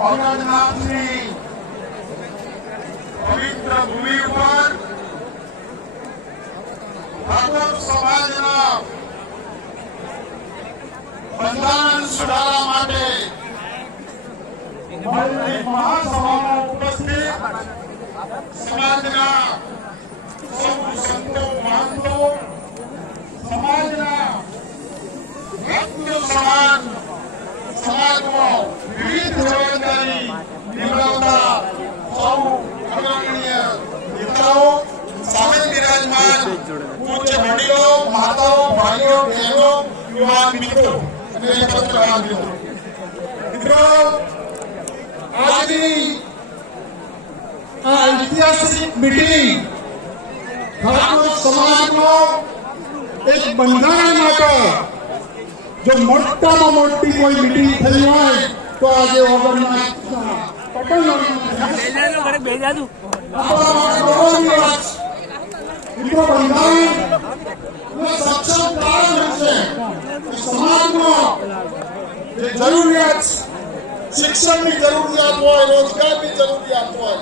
औरंगाबाद में पवित्र भूमि पर माधव समाज બંધારણ સુધારા માટે મળેલી મહાસભામાં ઉપસ્થિત સમાજના સૌ સંતો મહંતો સમાજના રત્ન સમાન સમાજમાં વિવિધ જવાબદારી નિભાવતા સૌ અગ્રગણ્ય નેતાઓ સામે બિરાજમાન પૂજ્ય વડીલો માતાઓ ભાઈઓ બહેનો યુવાન મિત્રો અને પત્રકાર મિત્રો મિત્રો આજની આ ઐતિહાસિક મિટિંગ ઠાકોર સમાજનો એક બંધારણ માટે જો મોટામાં મોટી કોઈ મીટિંગ થઈ હોય તો આજે ઓગણના પટણમાં શિક્ષણની જરૂરિયાત હોય, રોજગારની જરૂરિયાત હોય.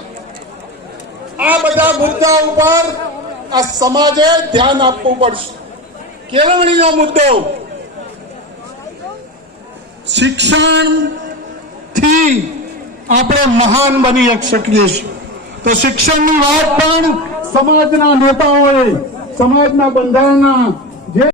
આ બધા મુદ્દા ઉપર આ સમાજે ધ્યાન આપવું પડશે. કેળવણીનો મુદ્દો. શિક્ષણથી આપણે મહાન બની શકીએ છીએ. તો શિક્ષણની વાત પણ સમાજના નેતાઓએ, સમાજના બંધારણના જે